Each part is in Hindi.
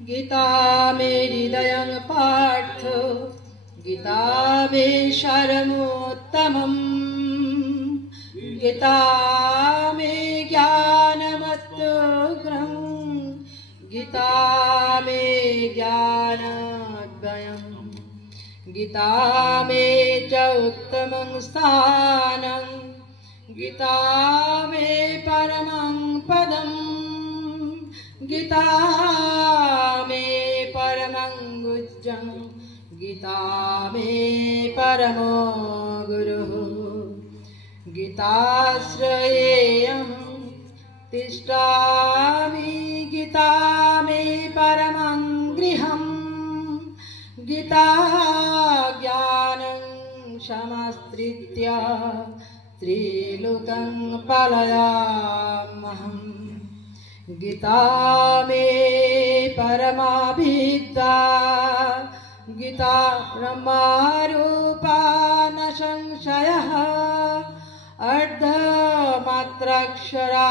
गीता मे हृदयं पार्थ गीता मे शरणोत्तमम् गीता मे ज्ञानमत्युग्रं गीता मे ज्ञानद्वयम् गीता मे च उत्तमं स्थानं गीता मे परमं पदम् गीता मे परमं गुह्यं गीता मे परमो गुरुः गीताश्रयेऽहं तिष्ठामि गीता मे परमं गृहम् गीता ज्ञानं समाश्रित्य त्रिलोकं पालयाम्यहम् गीता मे परमा विद्या गीता ब्रह्मरूपा न संशयः अर्धमात्राक्षरा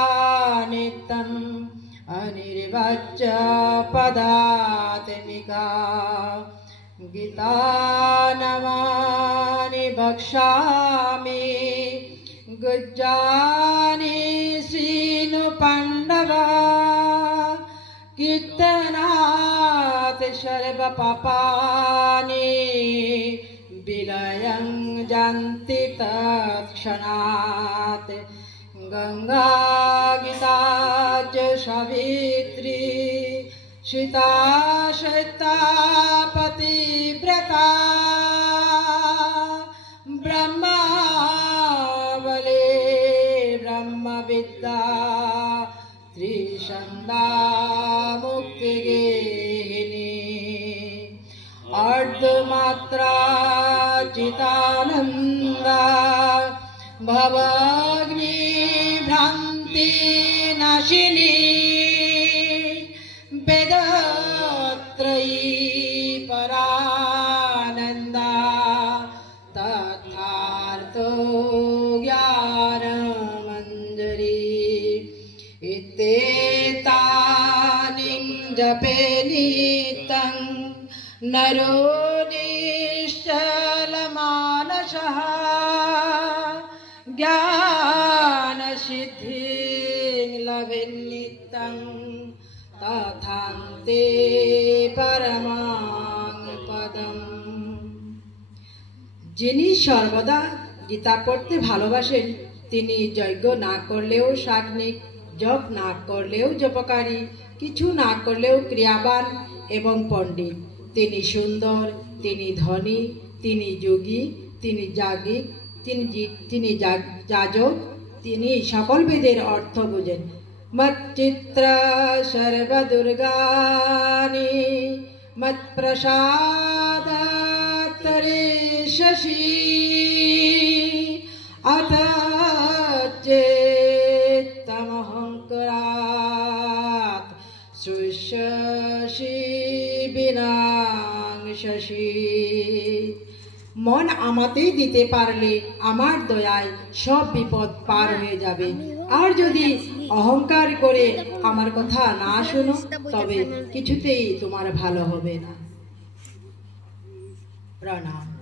नित्यम् अनिर्वच्य पदात्मिका गीता नमानि वक्ष्यामि गुज्जानि श्रीनु पाण्डवा कीर्तनात् सर्वपापानि विलयं यान्ति तत्क्षणात् गंगा गीता च सावित्री सीता सत्या पतिव्रता ब्रह्मावले ब्रह्मविद्या त्रिसन्ध्या मुक्तिगेहिनी अर्धमात्रा चिदानन्दा भवाग्नि भ्रान्ति नाशिनी वेदत्रयी परानन्दा तथार्थ ज्ञानमञ्जरी इत्येतानि जपे नित्यं नरो निश्चलमानसः ज्ञानसिद्धिं लभेन्नित्यं तथान्ते परमां पदम्। যিনি সর্বদা গীতা পড়তে ভালোবাসেন তিনি যজ্ঞ না করলেও সাগ্নিক, জপ না করলেও জপকারী, কিছু না করলেও ক্রিয়াবান এবং পণ্ডিত। তিনি সুন্দর, তিনি ধনী, তিনি যোগী, তিনি যাজ্ঞিক, তিনি যাজক, তিনি সকল বেদের অর্থ বোঝেন। মচ্চিত্র সর্বদুর্গানি মৎপ্রসাদাত্তরে শশী अथ चेत्तमहङ्कारात् शुष्यसि বিনাশসি। মন আমাতেই দিতে পারলে আমার দয়ায় সব বিপদ পার হয়ে যাবে। আর যদি অহংকার করে আমার কথা না শোনো তবে কিছুতেই তোমার ভালো হবে না। প্রণাম।